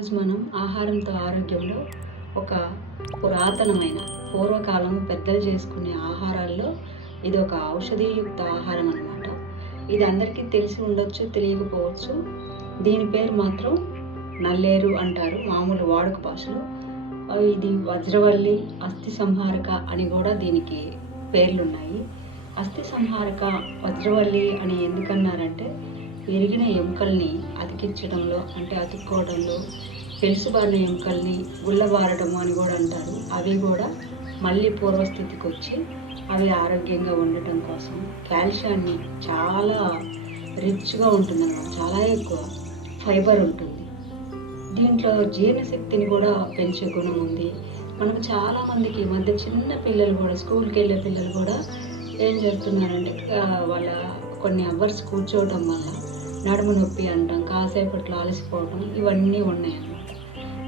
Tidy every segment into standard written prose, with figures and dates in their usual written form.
ఈరోజు మనం ఆహారంతో ఆరోగ్యంలో ఒక పురాతనమైన పూర్వకాలం పెద్దలు చేసుకునే ఆహారాల్లో ఇది ఒక ఔషధీయుక్త ఆహారం అన్నమాట. ఇది అందరికీ తెలిసి ఉండొచ్చు, తెలియకపోవచ్చు. దీని పేరు మాత్రం నల్లేరు అంటారు మామూలు వాడుక భాషలో. ఇది వజ్రవల్లి, అస్థి సంహారక అని కూడా దీనికి పేర్లున్నాయి. అస్థి సంహారక, వజ్రవల్లి అని ఎందుకన్నారంటే విరిగిన ఎముకల్ని అతికించడంలో, అంటే అతుక్కోవడంలో, పెలుసుబారిన ఎముకల్ని గుల్లబారడం అని కూడా అంటారు. అవి కూడా మళ్ళీ పూర్వస్థితికి వచ్చి అవి ఆరోగ్యంగా ఉండటం కోసం కాల్షియాన్ని చాలా రిచ్గా ఉంటుందన్నమాట. చాలా ఎక్కువ ఫైబర్ ఉంటుంది. దీంట్లో జీర్ణశక్తిని కూడా పెంచే గుణం ఉంది. మనకు చాలామందికి ఈ మధ్య చిన్న పిల్లలు కూడా, స్కూల్కి వెళ్ళే పిల్లలు కూడా ఏం చేస్తున్నారంటే వాళ్ళ కొన్ని అవర్స్ కూర్చోవటం వల్ల నడుము నొప్పి అంటాం, కాసేపట్లో అలసిపోవటం, ఇవన్నీ ఉన్నాయన్నమాట.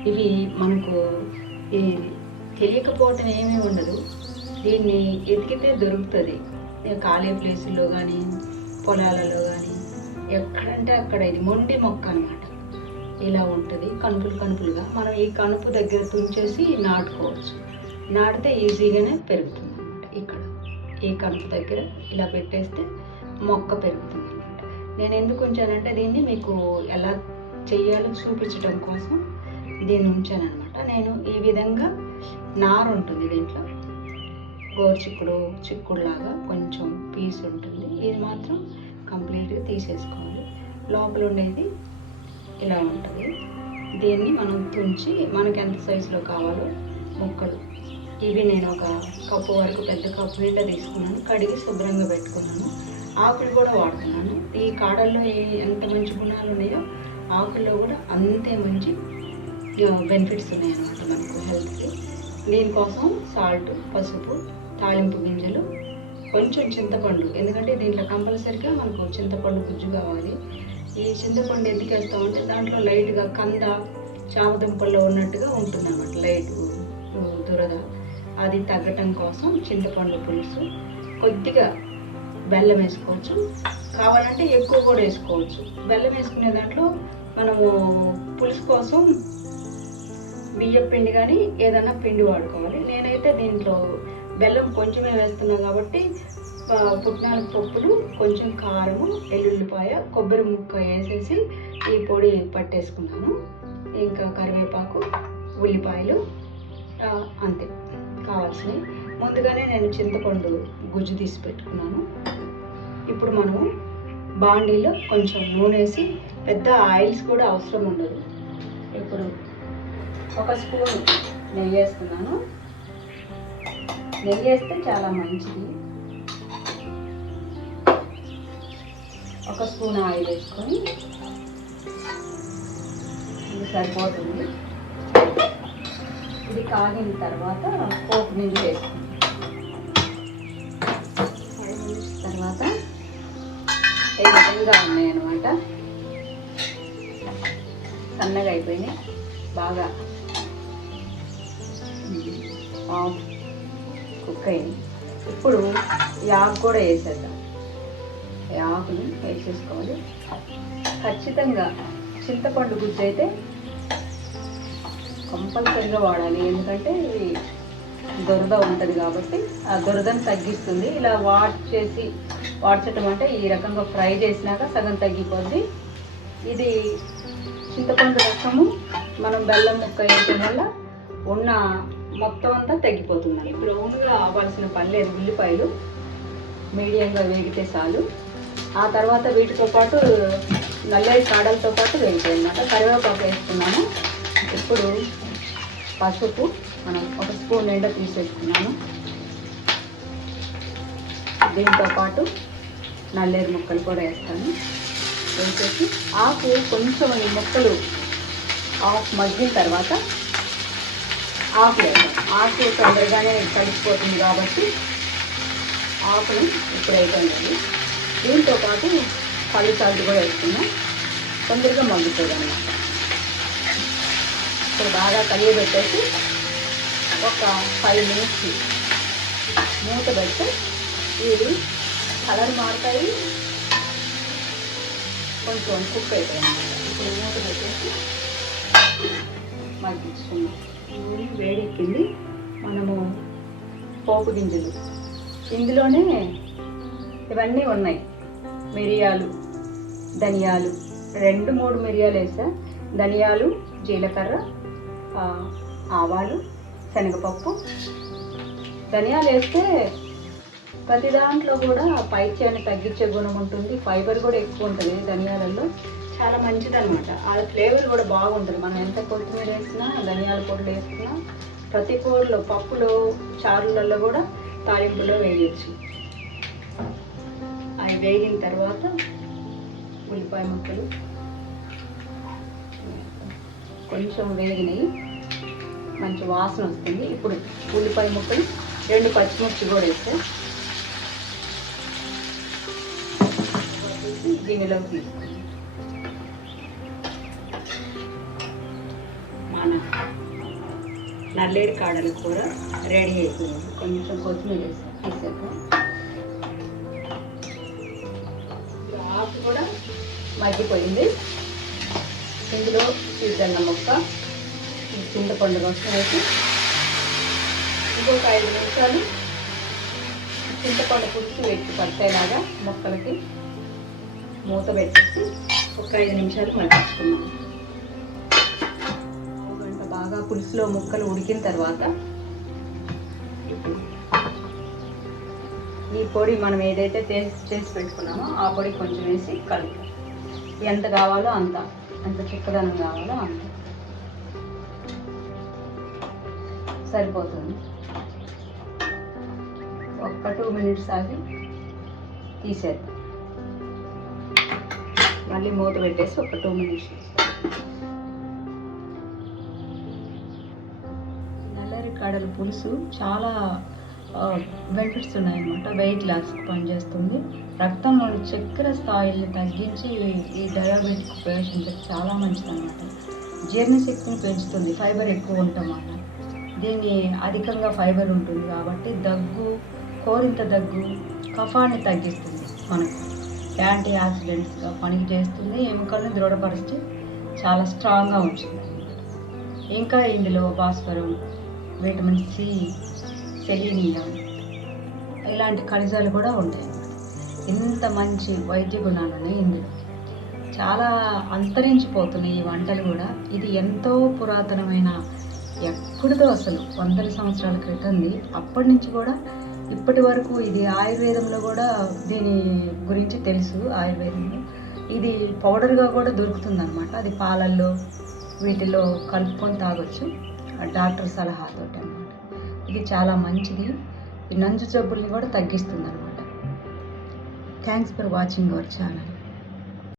ఇవి మనకు తెలియకపోవటం ఏమీ ఉండదు. దీన్ని ఎతికితే దొరుకుతుంది. ఖాళీ ప్లేసుల్లో కానీ, పొలాలలో కానీ, ఎక్కడంటే అక్కడ. ఇది మొండి మొక్క అన్నమాట. ఇలా ఉంటుంది కనుపులు కనుపులుగా. మనం ఈ కనుపు దగ్గర తుంచేసి నాటుకోవచ్చు. నాటితే ఈజీగానే పెరుగుతుంది అన్నమాట. ఇక్కడ ఈ కనుపు దగ్గర ఇలా పెట్టేస్తే మొక్క పెరుగుతుంది అన్నమాట. నేను ఎందుకు ఉంచానంటే దీన్ని మీకు ఎలా చెయ్యాలో చూపించడం కోసం దీన్ని ఉంచానమాట. నేను ఈ విధంగా నారు ఉంటుంది దీంట్లో, గోరుచిక్కుడు చిక్కుడులాగా కొంచెం పీస్ ఉంటుంది. ఇది మాత్రం కంప్లీట్గా తీసేసుకోవాలి. లోపల ఉండేది ఇలా ఉంటుంది. దీన్ని మనం తుంచి మనకి ఎంత సైజులో కావాలో ముక్కలు, ఇవి నేను ఒక కప్పు వరకు, పెద్ద కప్పు నిండా తీసుకున్నాను. కడిగి శుభ్రంగా పెట్టుకున్నాను. ఆకులు కూడా వాడుతున్నాను. ఈ కాడల్లో ఎంత మంచి గుణాలు ఉన్నాయో ఆకుల్లో కూడా అంతే మంచి బెనిఫిట్స్ ఉన్నాయన్నమాట మనకు హెల్త్కి. దీనికోసం సాల్ట్, పసుపు, తాలింపు గింజలు, కొంచెం చింతపండు, ఎందుకంటే దీంట్లో కంపల్సరీగా మనకు చింతపండు గుజ్జు కావాలి. ఈ చింతపండు ఎందుకు వేస్తామంటే దాంట్లో లైట్గా కంద, చామదుంపల్లో ఉన్నట్టుగా ఉంటుంది అన్నమాట, లైట్ దురద. అది తగ్గటం కోసం చింతపండు పులుసు, కొద్దిగా బెల్లం వేసుకోవచ్చు. కావాలంటే ఎక్కువ కూడా వేసుకోవచ్చు. బెల్లం వేసుకునే దాంట్లో మనము పులుసు కోసం బియ్యం పిండి కానీ ఏదైనా పిండి వాడుకోవాలి. నేనైతే దీంట్లో బెల్లం కొంచెమే వేస్తున్నాను కాబట్టి పుట్నాల పప్పులు, కొంచెం కారము, ఎల్లుల్లిపాయ, కొబ్బరి ముక్క వేసేసి ఈ పొడి పట్టేసుకున్నాను. ఇంకా కరివేపాకు, ఉల్లిపాయలు, అంతే కావాల్సినవి. ముందుగానే నేను చింతపండు గుజ్జు తీసి పెట్టుకున్నాను. ఇప్పుడు మనము బాండీలో కొంచెం నూనె వేసి, పెద్ద ఆయిల్స్ కూడా అవసరం ఉండదు. ఇప్పుడు ఒక స్పూన్ నెయ్యి వేస్తున్నాను. నెయ్యి వేస్తే చాలా మంచిది. ఒక స్పూన్ ఆయిల్ వేసుకొని, ఇది సరిపోతుంది. ఇది కాగిన తర్వాత పోపు గింజ వేసుకుంటాం. తర్వాత ఈ విధంగా ఉన్నాయన్నమాట. సన్నగా అయిపోయినాయి, బాగా కుక్ అయింది. ఇప్పుడు ఈ ఆకు కూడా వేసేద్దాం. ఈ ఆకుని వేసేసుకోవాలి. ఖచ్చితంగా చింతపండు గుజ్జు అయితే కంపల్సరీగా వాడాలి, ఎందుకంటే దురద ఉంటుంది కాబట్టి ఆ దురదను తగ్గిస్తుంది. ఇలా వాడ్చటం అంటే ఈ రకంగా ఫ్రై చేసినాక సగం తగ్గిపోద్ది. ఇది చింతపండు రసము మనం బెల్లం ముక్క వేయటం వల్ల ఉన్న మొత్తం అంతా తగ్గిపోతుంది. బ్రౌన్గా అవ్వాల్సిన పని లేదు. ఉల్లిపాయలు మీడియంగా వేగితే చాలు. ఆ తర్వాత వీటితో పాటు నల్లేరు కాడలతో పాటు వేగుతాయి అన్నమాట. కరివేపాకు వేసుకున్నాను. ఇప్పుడు పసుపు మనం ఒక స్పూన్ నిండా తీసేసుకున్నాను. దీంతో పాటు నల్లేరు ముక్కలు కూడా వేస్తాను. వేసేసి ఆకు కొంచెం ఈ ముక్కలు మగ్గిన తర్వాత ఆకు వేస్తాం. ఆకు తొందరగానే కలిసిపోతుంది కాబట్టి ఆకులు ఇప్పుడు అయిపోయింది. దీంతో పాటు పల్లి సాల్ట్ కూడా వేసుకున్నాం. తొందరగా మగ్గుతుంది అన్నమాట. ఇప్పుడు బాగా కలియబెట్టేసి ఒక 5 మినిట్స్ మూత పెడితే ఇవి కలర్ మారుతాయి, కొంచెం కుక్ అవుతాయి అన్నమాట. ఇప్పుడు మూత పెట్టేసి మగ్గించుకుందాం. నూనె వేడెక్కింది. మనము పోపు గింజలు ఇందులోనే ఇవన్నీ ఉన్నాయి. మిరియాలు, ధనియాలు, 2-3 మిరియాలు వేసా. ధనియాలు, జీలకర్ర, ఆవాలు, శనగపప్పు. ధనియాలు వేస్తే ప్రతి దాంట్లో కూడా పైత్యాన్ని తగ్గించే గుణం ఉంటుంది. ఫైబర్ కూడా ఎక్కువ ఉంటుంది ధనియాలలో. చాలా మంచిది అనమాట. ఆ ఫ్లేవర్ కూడా బాగుంటుంది. మనం ఎంత కొత్తిమీర వేసినా, ధనియాల పొడులు వేసుకున్నా, ప్రతి కూరలో, పప్పులో, చారులలో కూడా, తాలింపులో వేయచ్చు. అవి వేగిన తర్వాత ఉల్లిపాయ ముక్కలు కొంచెం వేగినాయి, మంచి వాసన వస్తుంది. ఇప్పుడు ఉల్లిపాయ ముక్కలు, 2 పచ్చిమిర్చి కూడా వేస్తే గిన్నెలోకి తీసుకుంది. మన నల్లేరు కాడల కూర రెడీ అయిపోయింది. కొంచెం కొత్తిమీర వేసాక ఆకు కూడా మగ్గిపోయింది. ఇందులో చిన్న ముక్క, చింతపండు రసం వేసి ఇంకొక 5 నిమిషాలు చింతపండు పులుసు వేసి పట్టేలాగా ముక్కలకి మూత పెట్టేసి ఒక 5 నిమిషాలు మగ్గించుకున్నాం. గంట బాగా పులుసులో ముక్కలు ఉడికిన తర్వాత ఈ పొడి మనం ఏదైతే చేసి పెట్టుకున్నామో ఆ పొడి కొంచెం వేసి కలుపుతాం. ఎంత కావాలో అంత, ఎంత చిక్కదనం కావాలో అంత సరిపోతుంది. ఒక్క 2 మినిట్స్ ఆగి తీసేద్దాం. మళ్ళీ మూత పెట్టేసి ఒక 2 మినిట్స్. నల్లేరు కాడల పులుసు చాలా బెనిఫిట్స్ ఉన్నాయన్నమాట. వెయిట్ లాస్కి పనిచేస్తుంది. రక్తంలోని చక్కెర స్థాయిల్ని తగ్గించి ఈ డయాబెటిక్ పేషెంట్కి చాలా మంచిదన్నమాట. జీర్ణశక్తిని పెంచుతుంది. ఫైబర్ ఎక్కువ ఉంటన్నమాట. దీన్ని అధికంగా ఫైబర్ ఉంటుంది కాబట్టి దగ్గు, కోరింత దగ్గు, కఫాన్ని తగ్గిస్తుంది. మనకు యాంటీ ఆక్సిడెంట్స్గా పనికి చేస్తుంది. ఎముకలను దృఢపరిచి చాలా స్ట్రాంగ్గా ఉంచుతుంది. ఇంకా ఇందులో భాస్వరం, విటమిన్ సి, సెలీనియం ఇలాంటి ఖనిజాలు కూడా ఉంటాయి. ఇంత మంచి వైద్య గుణాలు ఉన్నాయి ఇందులో. చాలా అంతరించిపోతున్నాయి ఈ వంటలు కూడా. ఇది ఎంతో పురాతనమైన, ఎప్పుడుదో అసలు 100ల సంవత్సరాల క్రితంది. అప్పటి నుంచి కూడా ఇప్పటి వరకు ఇది ఆయుర్వేదంలో కూడా దీని గురించి తెలుసు. ఆయుర్వేదంలో ఇది పౌడర్గా కూడా దొరుకుతుంది. అది పాలల్లో వీటిలో కలుపుకొని తాగొచ్చు డాక్టర్ సలహాతో అన్నమాట. ఇది చాలా మంచిది. ఈ నంజు జబ్బుల్ని కూడా తగ్గిస్తుంది అన్నమాట. Thanks for watching our channel.